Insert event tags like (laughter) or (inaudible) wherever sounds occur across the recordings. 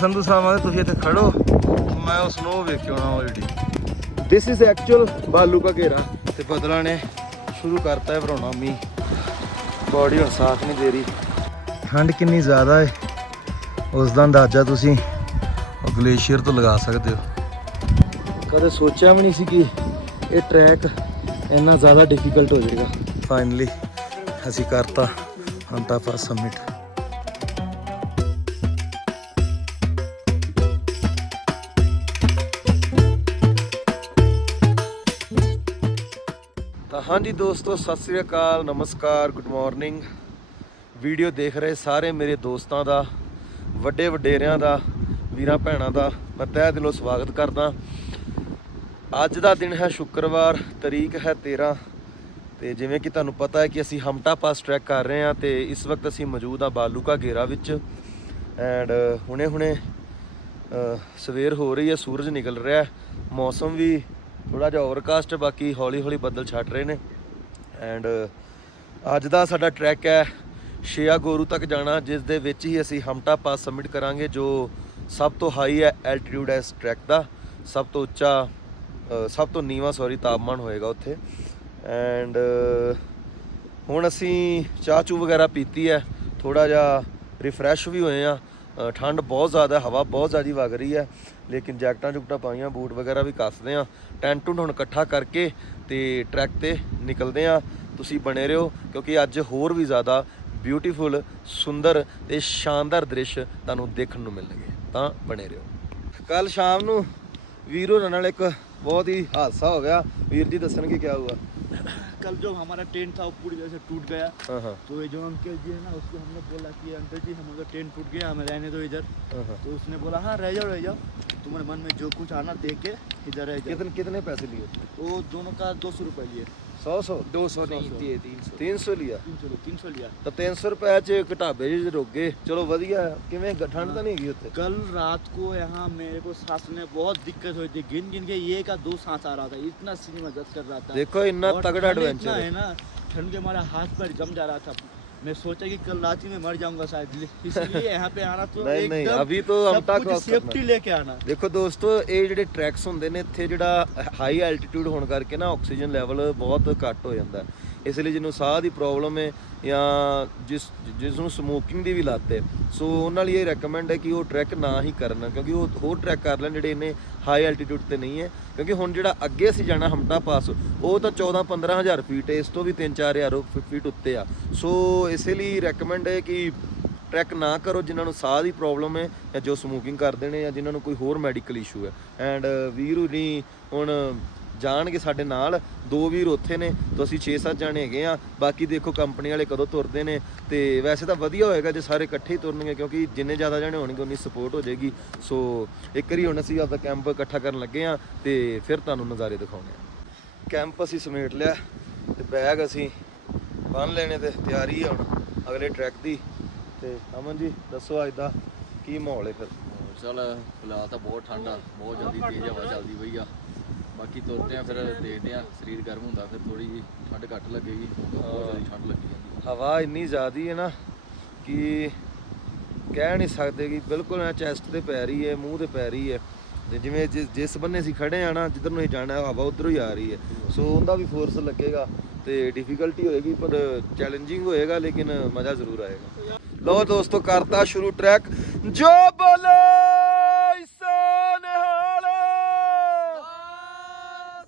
ਸੰਧੂ ਸਾਹਿਬ ਤੁਸੀਂ ਇੱਥੇ ਖੜੋ ਮੈਂ ਉਸ ਨੂੰ ਵੇਖਿਓ ਨਾ already this is actual Balu ka Ghera. ਤੇ ਬਦਲਾ ਨੇ ਸ਼ੁਰੂ ਕਰਤਾ ਹੈ ਭਰਾਉਣਾ ਮੀ ਬੋਡੀ ਹੁਣ ਸਾਥ ਨਹੀਂ ਦੇ ਰਹੀ। ਠੰਡ ਕਿੰਨੀ ਜ਼ਿਆਦਾ ਹੈ ਉਸ ਦਾ ਅੰਦਾਜ਼ਾ ਤੁਸੀਂ ਉਹ ਗਲੇਸ਼ੀਅਰ ਤੋਂ ਲਗਾ ਸਕਦੇ ਹੋ। ਕਦੇ ਸੋਚਿਆ ਵੀ ਨਹੀਂ ਸੀ ਕਿ ਇਹ ਟਰੈਕ ਇੰਨਾ ਜ਼ਿਆਦਾ ਡਿਫਿਕਲਟ ਹੋ ਜਾਏਗਾ। ਫਾਈਨਲੀ ਅਸੀਂ ਕਰਤਾ ਹੰਟਾ ਪਾਸ ਹਾਂਜੀ ਦੋਸਤੋ, ਸਤਿ ਸ੍ਰੀ ਅਕਾਲ, ਨਮਸਕਾਰ, ਗੁੱਡ ਮਾਰਨਿੰਗ। ਵੀਡੀਓ ਦੇਖ ਰਹੇ ਸਾਰੇ ਮੇਰੇ ਦੋਸਤਾਂ ਦਾ, ਵੱਡੇ ਵਡੇਰਿਆਂ ਦਾ, ਵੀਰਾਂ ਭੈਣਾਂ ਦਾ, ਮੈਂ ਤਹਿ ਦਿਲੋਂ ਸਵਾਗਤ ਕਰਦਾ। ਅੱਜ ਦਾ ਦਿਨ ਹੈ ਸ਼ੁੱਕਰਵਾਰ, ਤਰੀਕ ਹੈ 13 ਤੇ ਜਿਵੇਂ ਕਿ ਤੁਹਾਨੂੰ ਪਤਾ ਹੈ ਕਿ ਅਸੀਂ ਹਮਟਾ ਪਾਸ ਟਰੈਕ ਕਰ ਰਹੇ ਹਾਂ ਤੇ ਇਸ ਵਕਤ ਅਸੀਂ ਮੌਜੂਦ ਹਾਂ ਬਾਲੂਕਾ ਘੇਰਾ ਵਿੱਚ। ਐਂਡ ਹੁਣੇ ਹੁਣੇ ਸਵੇਰ ਹੋ ਰਹੀ ਹੈ, ਸੂਰਜ ਨਿਕਲ ਰਿਹਾ ਹੈ। ਮੌਸਮ ਵੀ ਥੋੜਾ ਜਿਹਾ ਓਵਰਕਾਸਟ ਬਾਕੀ ਹੌਲੀ ਹੌਲੀ ਬੱਦਲ ਛੱਡ ਰਹੇ ਨੇ। ਐਂਡ ਅੱਜ ਦਾ ਸਾਡਾ ਟਰੈਕ ਹੈ ਸ਼ਿਆ ਗੋਰੂ ਤੱਕ ਜਾਣਾ, ਜਿਸ ਦੇ ਵਿੱਚ ਹੀ ਅਸੀਂ ਹਮਟਾ ਪਾਸ ਸਬਮਿਟ ਕਰਾਂਗੇ, ਜੋ ਸਭ ਤੋਂ ਹਾਈ ਹੈ ਐਲਟੀਟਿਊਡ ਹੈ ਇਸ ਟਰੈਕ ਦਾ। ਸਭ ਤੋਂ ਉੱਚਾ ਸਭ ਤੋਂ ਨੀਵਾਂ ਸੌਰੀ ਤਾਪਮਾਨ ਹੋਏਗਾ ਉੱਥੇ। ਐਂਡ ਹੁਣ ਅਸੀਂ ਚਾਹ ਚੂ ਵਗੈਰਾ ਪੀਤੀ ਹੈ ਥੋੜਾ ਜਿਹਾ ਰਿਫਰੈਸ਼ ਵੀ ਹੋਏ ਆ ਠੰਡ ਬਹੁਤ ਜ਼ਿਆਦਾ, ਹਵਾ ਬਹੁਤ ਜ਼ਿਆਦਾ ਵਗ ਰਹੀ ਹੈ। ਲੇਕਿਨ ਜੈਕਟਾਂ ਜੁਕਟਾਂ ਪਾਈਆਂ, ਬੂਟ ਵਗੈਰਾ ਵੀ ਕੱਸਦੇ ਆ ਟੈਂਟ ਟੁੰਟ ਹੁਣ ਇਕੱਠਾ ਕਰਕੇ ਤੇ ਟਰੈਕ ਤੇ ਨਿਕਲਦੇ ਆ ਤੁਸੀਂ ਬਣੇ ਰਹੋ, ਕਿਉਂਕਿ ਅੱਜ ਹੋਰ ਵੀ ਜ਼ਿਆਦਾ ਬਿਊਟੀਫੁਲ ਸੁੰਦਰ ਤੇ ਸ਼ਾਨਦਾਰ ਦ੍ਰਿਸ਼ ਤੁਹਾਨੂੰ ਦੇਖਣ ਨੂੰ ਮਿਲਣਗੇ। ਤਾਂ ਬਣੇ ਰਹੋ। ਕੱਲ ਸ਼ਾਮ ਨੂੰ ਵੀਰ ਹੋਰਾਂ ਨਾਲ ਇੱਕ ਬਹੁਤ ਹੀ ਹਾਦਸਾ ਹੋ ਗਿਆ। ਵੀਰ ਜੀ ਦੱਸਣਗੇ ਕੀ ਹੁਆ कल जो हमारा टेंट था वो पूरी तरह से टूट गया। हाँ, हाँ। तो ये जो अंकल जी है ना उसको हमने बोला कि अंकल जी हमारा टेंट टूट गया हमें रहने दो इधर। हाँ, तो उसने बोला हाँ रह जाओ रह जाओ। तुम्हारे मन में जो कुछ आना दे के इधर रह जाओ। कितने पैसे लिए वो दोनों का दो सौ रुपये लिए। सौ सौ दो सौ नहीं दिए तीन सौ तीन सौ लिया तीन सौ तीन सौ लिया ਤਾਂ 300 ਰੁਪਏ ਚ ਇੱਕ ਢਾਬੇ 'ਚ ਰੁਕ ਗਏ ਚਲੋ ਵਧੀਆ ਹੈ। ਕਿਵੇਂ ਗ- ਠੰਡ ਤਾਂ ਨਹੀਂ ਹੈਗੀ ਉੱਥੇ कल रात को यहाँ मेरे को सांस में बहुत दिक्कत हुई थी गिन गिन के ये का दो सांस आ रहा था इतना सीने में दर्द कर रहा था देखो इतना और तगड़ा ठंड एडवेंचर इतना है है ना ठंड के हमारा हाथ पैर जम जा रहा था मैं सोचा कि कल रात ही में मर जाऊंगा शायद इसलिए (laughs) यहाँ पे आना तो नहीं, नहीं, एकदम अभी तो सब हमटा कुछ क्रॉस करना। सेफ्टी लेके आना ਦੇਖੋ ਦੋਸਤੋ ਇਹ ਜਿਹੜੇ ਟਰੈਕਸ ਹੁੰਦੇ ਨੇ ਇੱਥੇ ਜਿਹੜਾ ਹਾਈ ਐਲਟੀਟਿਊਡ ਹੋਣ ਕਰਕੇ ਨਾ ਆਕਸੀਜਨ ਲੈਵਲ ਬਹੁਤ ਘੱਟ ਹੋ ਜਾਂਦਾ ਹੈ। ਇਸ ਲਈ ਜਿਹਨੂੰ ਸਾਹ ਦੀ ਪ੍ਰੋਬਲਮ ਹੈ ਜਾਂ ਜਿਸ ਜਿਸ ਨੂੰ ਸਮੋਕਿੰਗ ਦੀ ਵੀ ਲੱਤ ਹੈ, ਸੋ ਉਹਨਾਂ ਲਈ ਇਹ ਰეკਮੈਂਡ ਹੈ ਕਿ ਉਹ ਟਰੈਕ ਨਾ ਹੀ ਕਰਨ, ਕਿਉਂਕਿ ਉਹ ਹੋਰ ਟਰੈਕ ਕਰ ਲੈਣ ਜਿਹੜੇ ਇਹਨੇ ਹਾਈ ਐਲਟੀਟਿਊਡ ਤੇ ਨਹੀਂ ਹੈ, ਕਿਉਂਕਿ ਹੁਣ ਜਿਹੜਾ ਅੱਗੇ ਅਸੀਂ ਜਾਣਾ ਹਮਟਾ ਪਾਸ ਉਹ ਤਾਂ 14-15000 ਫੀਟ ਹੈ, ਇਸ ਤੋਂ ਵੀ 3-4000 ਫੀਟ ਉੱਤੇ ਆ। ਸੋ ਇਸੇ ਲਈ ਰეკਮੈਂਡ ਹੈ ਕਿ ਟਰੈਕ ਨਾ ਕਰੋ ਜਿਨ੍ਹਾਂ ਨੂੰ ਸਾਹ ਦੀ ਪ੍ਰੋਬਲਮ ਹੈ ਜਾਂ ਜੋ ਸਮੋਕਿੰਗ ਕਰਦੇ ਨੇ ਜਾਂ ਜਿਨ੍ਹਾਂ ਨੂੰ ਕੋਈ ਹੋਰ ਮੈਡੀਕਲ ਇਸ਼ੂ ਹੈ। ਐਂਡ ਵੀਰੂ ਜੀ, ਹੁਣ ਜਾਣਗੇ ਸਾਡੇ ਨਾਲ। ਦੋ ਵੀਰ ਉੱਥੇ ਨੇ, ਤਾਂ ਅਸੀਂ 6-7 ਜਾਣੇ ਹੈਗੇ ਆ। ਬਾਕੀ ਦੇਖੋ ਕੰਪਨੀ ਵਾਲੇ ਕਦੋਂ ਤੁਰਦੇ ਨੇ। ਤੇ ਵੈਸੇ ਤਾਂ ਵਧੀਆ ਹੋਏਗਾ ਜੇ ਸਾਰੇ ਇਕੱਠੇ ਹੀ ਤੁਰਨਗੇ, ਕਿਉਂਕਿ ਜਿੰਨੇ ਜ਼ਿਆਦਾ ਜਾਣੇ ਹੋਣਗੇ, ਉਨੀ ਸਪੋਰਟ ਹੋ ਜਾਏਗੀ। ਸੋ ਇੱਕ ਵਾਰੀ ਹੁਣ ਅਸੀਂ ਆਪਦਾ ਕੈਂਪ ਇਕੱਠਾ ਕਰਨ ਲੱਗੇ ਆ ਤੇ ਫਿਰ ਤੁਹਾਨੂੰ ਨਜ਼ਾਰੇ ਦਿਖਾਉਣੇ ਆ। ਕੈਂਪ ਅਸੀਂ ਸਮੇਟ ਲਿਆ ਤੇ ਬੈਗ ਅਸੀਂ ਬੰਨ ਲੈਣੇ ਤੇ ਤਿਆਰੀ ਆ ਹੁਣ ਅਗਲੇ ਟਰੈਕ ਦੀ। ਤੇ ਅਮਨ ਜੀ, ਦੱਸੋ ਅੱਜ ਦਾ ਕੀ ਮਾਹੌਲ ਹੈ ਫਿਰ? ਚਲ, ਫਿਲਹਾਲ ਤਾਂ ਬਹੁਤ ਠੰਡ ਆ। ਬਹੁਤ ਜਲਦੀ ਤੇਜ਼ ਹਵਾ ਚੱਲਦੀ ਪਈ ਆ। ਬਾਕੀ ਤੁਰਦੇ ਆ ਫਿਰ ਦੇਖਦੇ ਆ ਸਰੀਰ ਗਰਮ ਹੁੰਦਾ ਫਿਰ ਥੋੜੀ ਜੀ ਠੰਡ ਘੱਟ ਲੱਗੇਗੀ ਬਹੁਤ ਜਲਦੀ ਠੰਡ ਲੱਗੀ ਜਾਂਦੀ ਹਵਾ ਇੰਨੀ ਜ਼ਿਆਦੀ ਹੈ ਨਾ ਕਿ ਕਹਿ ਨਹੀਂ ਸਕਦੇ ਕਿ ਬਿਲਕੁਲ ਐ ਚੈਸਟ ਤੇ ਪੈ ਰਹੀ ਹੈ ਮੂੰਹ ਤੇ ਪੈ ਰਹੀ ਹੈ। ਤੇ ਜਿਵੇਂ ਜਿਸ- ਬੰਨੇ ਅਸੀਂ ਖੜੇ ਆ ਨਾ ਜਿੱਧਰ ਨੂੰ ਅਸੀਂ ਜਾਣਾ ਹਵਾ ਉਧਰੋਂ ਹੀ ਆ ਰਹੀ ਹੈ। ਸੋ ਉਹਦਾ ਵੀ ਫੋਰਸ ਲੱਗੇਗਾ ਤੇ ਡਿਫਿਕਲਟੀ ਹੋਏਗੀ ਪਰ ਚੈਲੰਜਿੰਗ ਹੋਏਗਾ ਲੇਕਿਨ ਮਜ਼ਾ ਜ਼ਰੂਰ ਆਏਗਾ। ਲੋ ਦੋਸਤੋ ਕਰਤਾ ਸ਼ੁਰੂ ਟਰੈਕ ਜੋ ਬੋਲੇ ਨਿਹਾਲ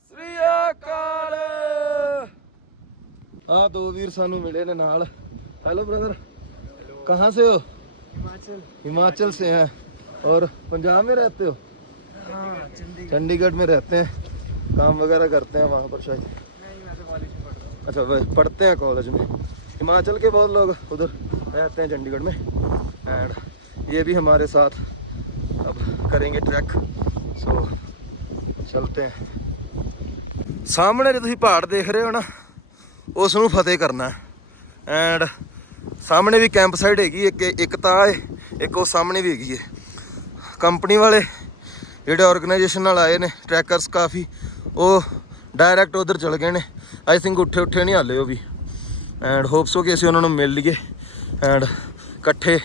ਸ੍ਰੀ ਅਕਾਲ हाँ दो वीर सानू मिले ने नाल हेलो ब्रदर कहाँ से हो हिमाचल हिमाचल से हैं और पंजाब में रहते हो हाँ चंडीगढ़ चंडीगढ़ में रहते हैं काम वगैरह करते हैं वहाँ पर शायद नहीं मैं तो कॉलेज में पढ़ता हूँ अच्छा वह पढ़ते हैं कॉलेज में हिमाचल के बहुत लोग उधर रहते हैं चंडीगढ़ में एंड ये भी हमारे साथ अब करेंगे ट्रैक सो चलते हैं ਸਾਹਮਣੇ ਜੇ ਤੁਸੀਂ ਪਹਾੜ ਦੇਖ ਰਹੇ ਹੋ ਨਾ ਉਸ ਨੂੰ ਫਤਿਹ ਕਰਨਾ ਐਂਡ ਸਾਹਮਣੇ ਵੀ ਕੈਂਪ ਸਾਈਡ ਹੈਗੀ ਇੱਕ ਇੱਕ ਤਾਂ ਹੈ ਇੱਕ ਉਹ ਸਾਹਮਣੇ ਵੀ ਹੈਗੀ ਹੈ। ਕੰਪਨੀ ਵਾਲੇ ਜਿਹੜੇ ਆਰਗੇਨਾਈਜੇਸ਼ਨ ਨਾਲ ਆਏ ਨੇ ਟਰੈਕਰਸ ਕਾਫੀ, ਉਹ ਡਾਇਰੈਕਟ ਉਧਰ ਚਲ ਗਏ ਨੇ। ਆਈ ਥਿੰਕ ਉੱਠੇ ਉੱਠੇ ਨਹੀਂ ਹਾਲੇ ਉਹ ਵੀ। ਐਂਡ ਹੋਪਸ ਹੋ ਕਿ ਅਸੀਂ ਉਹਨਾਂ ਨੂੰ ਮਿਲ ਲਈਏ। ਐਂਡ ਇਕੱਠੇ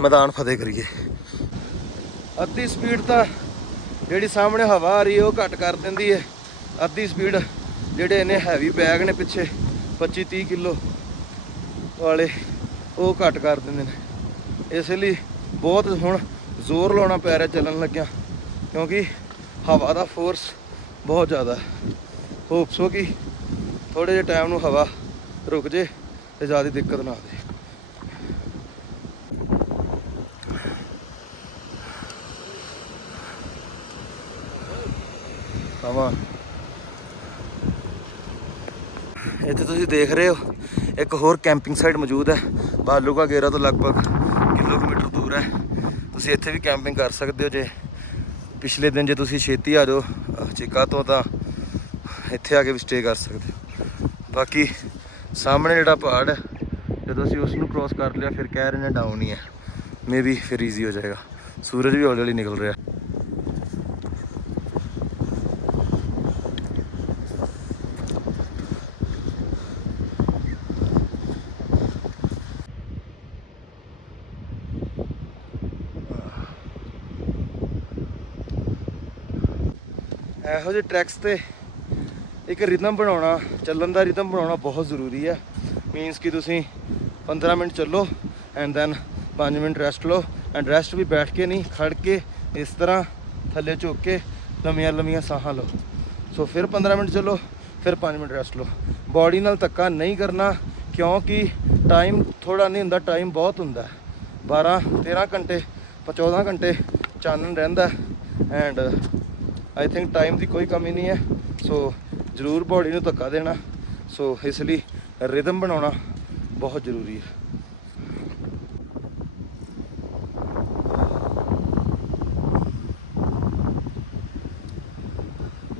ਮੈਦਾਨ ਫਤਿਹ ਕਰੀਏ। ਅੱਧੀ ਸਪੀਡ ਤਾਂ ਜਿਹੜੀ ਸਾਹਮਣੇ ਹਵਾ ਆ ਰਹੀ ਹੈ, ਉਹ ਘੱਟ ਕਰ ਦਿੰਦੀ ਹੈ। ਅੱਧੀ ਸਪੀਡ ਜਿਹੜੇ ਇਹਨੇ ਹੈਵੀ ਬੈਗ ਨੇ ਪਿੱਛੇ। 25 30 ਕਿਲੋ ਵਾਲੇ ਉਹ ਘੱਟ ਕਰ ਦਿੰਦੇ ਨੇ। ਇਸ ਲਈ ਬਹੁਤ ਹੁਣ ਜ਼ੋਰ ਲਾਉਣਾ ਪੈ ਰਿਹਾ ਚੱਲਣ ਲੱਗਿਆ, ਕਿਉਂਕਿ ਹਵਾ ਦਾ ਫੋਰਸ ਬਹੁਤ ਜ਼ਿਆਦਾ ਹੈ। ਹੋਪ ਸੋ ਕਿ ਥੋੜੇ ਜਿਹੇ ਟਾਈਮ ਨੂੰ ਹਵਾ ਰੁਕ ਜੇ ਤੇ ਜ਼ਿਆਦਾ ਦਿੱਕਤ ਨਾ ਆਵੇ। ਹਵਾ ਇੱਥੇ ਤੁਸੀਂ ਦੇਖ ਰਹੇ ਹੋ, ਇੱਕ ਹੋਰ ਕੈਂਪਿੰਗ ਸਾਈਟ ਮੌਜੂਦ ਹੈ। ਬਾਲੂਕਾ ਗੇਰਾ ਤੋਂ ਲਗਭਗ ਕਿਲੋਮੀਟਰ ਦੂਰ ਹੈ। ਤੁਸੀਂ ਇੱਥੇ ਵੀ ਕੈਂਪਿੰਗ ਕਰ ਸਕਦੇ ਹੋ ਜੇ। ਪਿਛਲੇ ਦਿਨ ਜੇ ਤੁਸੀਂ ਛੇਤੀ ਆ ਜਾਓ, ਅਹ ਤੋਂ ਤਾਂ ਇੱਥੇ ਆ ਕੇ ਵੀ ਸਟੇ ਕਰ ਸਕਦੇ ਹੋ। ਬਾਕੀ ਸਾਹਮਣੇ ਜਿਹੜਾ ਪਹਾੜ ਹੈ, ਜਦੋਂ ਅਸੀਂ ਉਸ ਨੂੰ ਕ੍ਰੋਸ ਕਰ ਲਿਆ, ਫਿਰ ਕਹਿ ਰਹੇ ਨੇ ਡਾਊਨ ਹੀ ਹੈ। ਮੇਬੀ ਫਿਰ ਈਜ਼ੀ ਹੋ ਜਾਏਗਾ। ਸੂਰਜ ਵੀ ਹੌਲੀ ਹੌਲੀ ਨਿਕਲ ਰਿਹਾ। ਇਹੋ ਜਿਹੇ ਟਰੈਕਸ ਤੇ ਇੱਕ ਰਿਦਮ ਬਣਾਉਣਾ, ਚੱਲਣ ਦਾ ਰਿਦਮ ਬਣਾਉਣਾ ਬਹੁਤ ਜ਼ਰੂਰੀ ਹੈ ਮੀਨਸ ਕਿ ਤੁਸੀਂ 15 ਮਿੰਟ ਚੱਲੋ ਐਂਡ ਦੈਨ 5 ਮਿੰਟ ਰੈਸਟ ਲਓ ਐਂਡ ਰੈਸਟ ਵੀ ਬੈਠ ਕੇ ਨਹੀਂ ਖੜ ਕੇ ਇਸ ਤਰ੍ਹਾਂ ਥੱਲੇ ਝੁੱਕ ਕੇ ਲੰਮੀਆਂ ਲੰਮੀਆਂ ਸਾਹਾਂ ਲਓ। ਸੋ ਫਿਰ 15 ਮਿੰਟ ਚੱਲੋ, ਫਿਰ 5 ਮਿੰਟ ਰੈਸਟ ਲਓ। ਬਾਡੀ ਨਾਲ ਧੱਕਾ ਨਹੀਂ ਕਰਨਾ, ਕਿਉਂਕਿ ਟਾਈਮ ਥੋੜਾ ਨਹੀਂ ਹੁੰਦਾ ਟਾਈਮ ਬਹੁਤ ਹੁੰਦਾ। 12 13 ਘੰਟੇ 14 ਘੰਟੇ ਚਾਨਣ ਰਹਿੰਦਾ ਐਂਡ ਆਈ ਥਿੰਕ ਟਾਈਮ ਦੀ ਕੋਈ ਕਮੀ ਨਹੀਂ ਹੈ। ਸੋ ਜ਼ਰੂਰ ਬਾਡੀ ਨੂੰ ਧੱਕਾ ਦੇਣਾ। ਸੋ ਇਸ ਲਈ ਰਿਦਮ ਬਣਾਉਣਾ ਬਹੁਤ ਜ਼ਰੂਰੀ ਹੈ।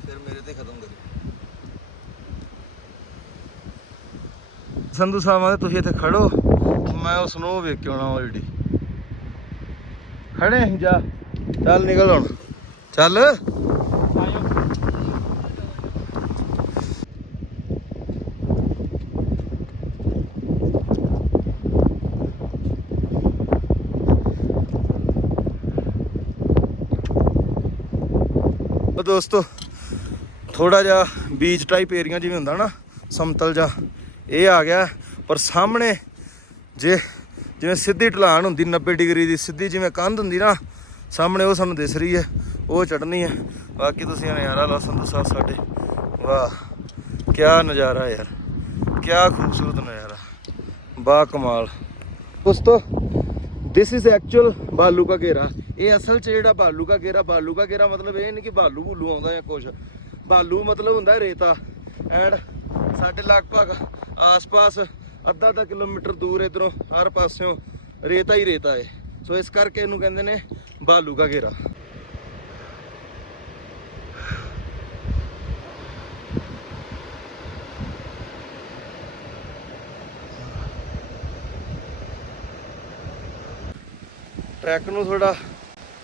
ਫਿਰ ਮੇਰੇ ਤੇ ਖਤਮ ਕਰੀ ਸੰਧੂ ਸਾਹਿਬ ਆਂਦੇ ਤੁਸੀਂ ਇੱਥੇ ਖੜੋ। ਮੈਂ ਉਸ ਨੂੰ ਵੇਖ ਕੇ ਆਉਣਾ ਆਲਰੇਡੀ ਖੜੇ ਜਾ। ਚੱਲ ਨਿਕਲ ਹੁਣ। ਚੱਲ ਉਹ ਦੋਸਤੋ ਥੋੜਾ ਜਿਹਾ ਬੀਚ ਟਾਈਪ ਏਰੀਆ ਜਿਵੇਂ ਹੁੰਦਾ ਨਾ, ਸਮਤਲ ਜਾ ਇਹ ਆ ਗਿਆ। ਪਰ ਸਾਹਮਣੇ ਜੇ, ਜਿਵੇਂ ਸਿੱਧੀ ਢਲਾਨ ਹੁੰਦੀ 90 ਡਿਗਰੀ ਦੀ, ਸਿੱਧੀ ਜਿਵੇਂ ਕੰਧ ਹੁੰਦੀ ਨਾ, ਸਾਹਮਣੇ ਉਹ ਸਾਨੂੰ ਦਿਸ ਰਹੀ ਹੈ, ਉਹ ਚੜਨੀ ਹੈ। ਬਾਕੀ ਤੁਸੀਂ ਨਜ਼ਾਰਾ ਲਓ ਸੰਧੂ ਸਾਹਿਬ ਸਾਡੇ। ਵਾਹ ਕੀ ਨਜ਼ਾਰਾ ਯਾਰ ਕੀ ਖੂਬਸੂਰਤ ਨਜ਼ਾਰਾ। ਬਾ ਕਮਾਲ। ਦੋਸਤੋ ਦਿਸ ਇਜ਼ ਐਕਚੁਅਲ ਬਾਲੂ ਕਾ ਘੇਰਾ। ਇਹ ਅਸਲ ਚ ਜਿਹੜਾ ਬਾਲੂ ਕਾ ਘੇਰਾ, ਬਾਲੂ ਕਾ ਘੇਰਾ ਮਤਲਬ ਇਹ ਨਹੀਂ ਕਿ ਬਾਲੂ ਬੁੱਲੂ ਆਉਂਦਾ ਜਾਂ ਕੁਛ। ਬਾਲੂ ਮਤਲਬ ਹੁੰਦਾ ਰੇਤਾ। ਐਂਡ ਸਾਡੇ ਲਗਭਗ ਆਸ-ਪਾਸ ਅੱਧਾ ਅੱਧਾ ਕਿਲੋਮੀਟਰ ਦੂਰ ਇਧਰੋਂ ਹਰ ਪਾਸਿਓਂ ਰੇਤਾ ਹੀ ਰੇਤਾ ਹੈ ਸੋ ਇਸ ਕਰਕੇ ਇਹਨੂੰ ਕਹਿੰਦੇ ਨੇ ਬਾਲੂ ਕਾ ਘੇਰਾ। ਟਰੈਕ ਨੂੰ ਥੋੜਾ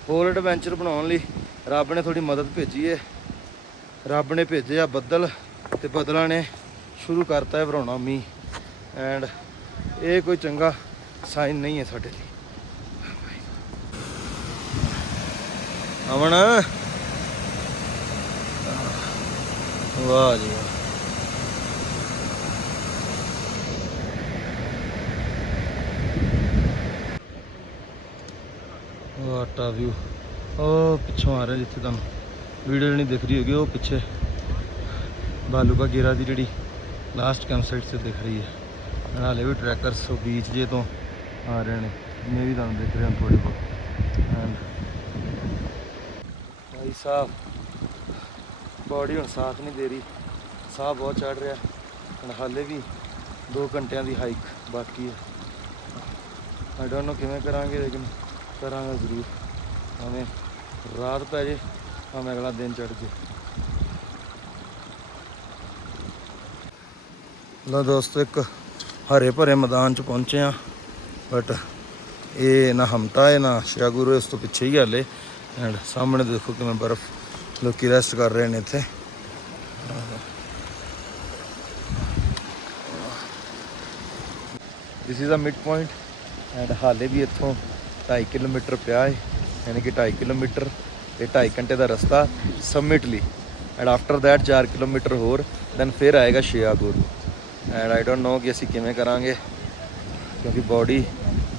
ਹੋਰ ਐਡਵੈਂਚਰ ਬਣਾਉਣ ਲਈ ਰੱਬ ਨੇ ਥੋੜੀ ਮਦਦ ਭੇਜੀ ਹੈ ਰੱਬ ਨੇ ਭੇਜਿਆ ਬੱਦਲ ਤੇ ਬੱਦਲਾਂ ਨੇ ਸ਼ੁਰੂ ਕਰਤਾ ਹੈ ਵਰਾਉਣਾ ਮੀਂਹ। ਐਂਡ ਇਹ ਕੋਈ ਚੰਗਾ ਸਾਈਨ ਨਹੀਂ ਹੈ ਸਾਡੇ ਲਈ। ਅਮਨ। ਵਾਹ ਜੀ ਵਾਹ। ਵਾਟਾ ਵਿਊ ਉਹ ਪਿੱਛੋਂ ਆ ਰਿਹਾ ਜਿੱਥੇ ਤੁਹਾਨੂੰ ਵੀਡੀਓ ਨਹੀਂ ਦਿਖ ਰਹੀ ਹੋਗੀ, ਉਹ ਪਿੱਛੇ ਬਾਲੂ ਕਾ ਗੇਰਾ ਦੀ ਜਿਹੜੀ ਲਾਸਟ ਕੈਂਪ ਸਾਈਟ ਸੇ ਦਿਖ ਰਹੀ ਹੈ। ਨਾਲੇ ਵੀ ਟਰੈਕਰਸ ਉਹ ਬੀਚ ਜੇ ਤੋਂ ਆ ਰਹੇ ਨੇ। ਜਿੰਨੇ ਵੀ ਤੁਹਾਨੂੰ ਦਿਖ ਰਿਹਾ ਹਨ ਬਹੁਤ। ਐਂਡ ਭਾਈ ਸਾਹਿਬ ਬਾਡੀ ਹੁਣ ਸਾਥ ਨਹੀਂ ਦੇ ਰਹੀ। ਸਾਹ ਬਹੁਤ ਚੜ ਰਿਹਾ। ਹੁਣ ਹਾਲੇ ਵੀ 2 ਘੰਟਿਆਂ ਦੀ ਹਾਈਕ ਬਾਕੀ ਹੈ। ਆਈ ਡੋਨਟ ਨੋ ਕਿਵੇਂ ਕਰਾਂਗੇ ਲੇਕਿਨ ਕਰਾਂਗਾ ਜ਼ਰੂਰ। ਭਾਵੇਂ ਰਾਤ ਪੈ ਜੇ, ਭਾਵੇਂ ਅਗਲਾ ਦਿਨ ਚੜ ਜੇ। ਲੋ ਦੋਸਤੋ, ਇੱਕ ਹਰੇ ਭਰੇ ਮੈਦਾਨ ਚ ਪਹੁੰਚੇ ਆ ਬਟ ਇਹ ਨਾ ਹਮਤਾ ਹੈ ਨਾ ਸ਼ਿਆਗੁਰੂ ਇਸ ਤੋਂ ਪਿੱਛੇ ਹੀ ਹਾਲੇ। ਐਂਡ ਸਾਹਮਣੇ ਦੇਖੋ ਕਿਵੇਂ ਬਰਫ਼ ਲੋਕੀ ਰੈਸਟ ਕਰ ਰਹੇ ਨੇ ਇੱਥੇ। This is a mid point and ਹਾਲੇ ਵੀ ਇੱਥੋਂ ਢਾਈ ਕਿਲੋਮੀਟਰ ਪਿਆ ਹੈ ਯਾਨੀ ਕਿ ਢਾਈ ਕਿਲੋਮੀਟਰ ਤੇ ਢਾਈ ਘੰਟੇ ਦਾ ਰਸਤਾ ਸਮਿਟ ਲਈ। ਐਂਡ ਆਫਟਰ ਦੈਟ 4 ਕਿਲੋਮੀਟਰ ਹੋਰ ਦੈਨ ਫਿਰ ਆਏਗਾ ਸ਼ਿਆਗੁਰੂ ਐਂਡ ਆਈ ਡੋਨਟ ਨੋ ਕਿ ਅਸੀਂ ਕਿਵੇਂ ਕਰਾਂਗੇ ਕਿਉਂਕਿ ਬਾਡੀ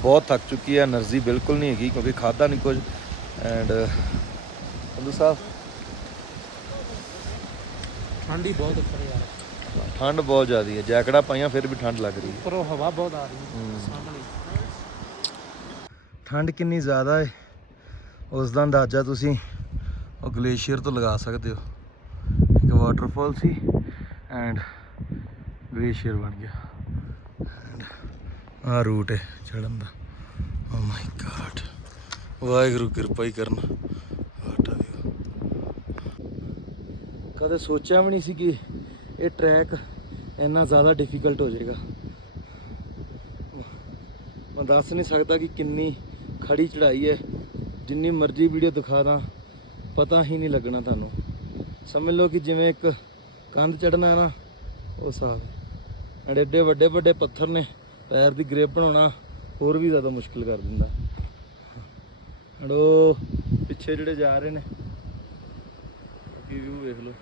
ਬਹੁਤ ਥੱਕ ਚੁੱਕੀ ਹੈ એનર્ਜੀ ਬਿਲਕੁਲ ਨਹੀਂ ਹੈਗੀ ਕਿਉਂਕਿ ਖਾਦਾ ਨਹੀਂ ਕੁਝ। ਐਂਡ ਅੰਦੂ ਸਾਹਿਬ? ਠੰਡੀ ਬਹੁਤ ਉੱਪਰ ਯਾਰ। ਠੰਡ ਬਹੁਤ ਜ਼ਿਆਦੀ ਹੈ ਜੈਕਟਾਂ ਪਾਈਆਂ ਫਿਰ ਵੀ ਠੰਡ ਲੱਗ ਰਹੀ ਹੈ। ਉੱਪਰੋਂ ਹਵਾ ਬਹੁਤ ਆ ਰਹੀ ਹੈ। ਠੰਡ ਕਿੰਨੀ ਜ਼ਿਆਦਾ ਹੈ ਉਸ ਦਾ ਅੰਦਾਜ਼ਾ ਤੁਸੀਂ ਉਹ ਗਲੇਸ਼ੀਅਰ ਤੋਂ ਲਗਾ ਸਕਦੇ ਹੋ। ਇੱਕ ਵਾਟਰਫਾਲ ਸੀ ਐਂਡ ਗਲੇਸ਼ੀਅਰ ਬਣ ਗਿਆ। ਆ ਰੂਟ ਹੈ ਚੜਨ ਦਾ। ਓ ਮਾਈ ਗॉड ਵਾਹਿਗੁਰੂ ਕਿਰਪਾ ਹੀ ਕਰਨ ਕਦੇ ਸੋਚਿਆ ਵੀ ਨਹੀਂ ਸੀ ਕਿ ਇਹ ਟਰੈਕ ਇੰਨਾ ਜ਼ਿਆਦਾ ਡਿਫਿਕਲਟ ਹੋ ਜਾਏਗਾ। ਮੈਂ ਦੱਸ ਨਹੀਂ ਸਕਦਾ ਕਿ ਕਿੰਨੀ ਖੜੀ ਚੜਾਈ ਹੈ। ਜਿੰਨੀ ਮਰਜ਼ੀ ਵੀਡੀਓ ਦਿਖਾ ਦਾਂ, ਪਤਾ ਹੀ ਨਹੀਂ ਲੱਗਣਾ ਤੁਹਾਨੂੰ। ਸਮਝ ਲਓ ਕਿ ਜਿਵੇਂ ਇੱਕ ਕੰਧ ਚੜਨਾ ਹੈ ਨਾ, ਉਹ ਹਿਸਾਬ ਹੈ। ਐਡੇ ਐਡੇ ਵੱਡੇ ਵੱਡੇ ਪੱਥਰ ਨੇ, ਪੈਰ ਦੀ ਗ੍ਰਿਪ ਬਣਾਉਣਾ ਹੋਰ ਵੀ ਜ਼ਿਆਦਾ ਮੁਸ਼ਕਿਲ ਕਰ ਦਿੰਦਾ। ਅੜੋ ਪਿੱਛੇ ਜਿਹੜੇ ਜਾ ਰਹੇ ਨੇ ਕੀ ਵਿਊ ਵੇਖ ਲਓ।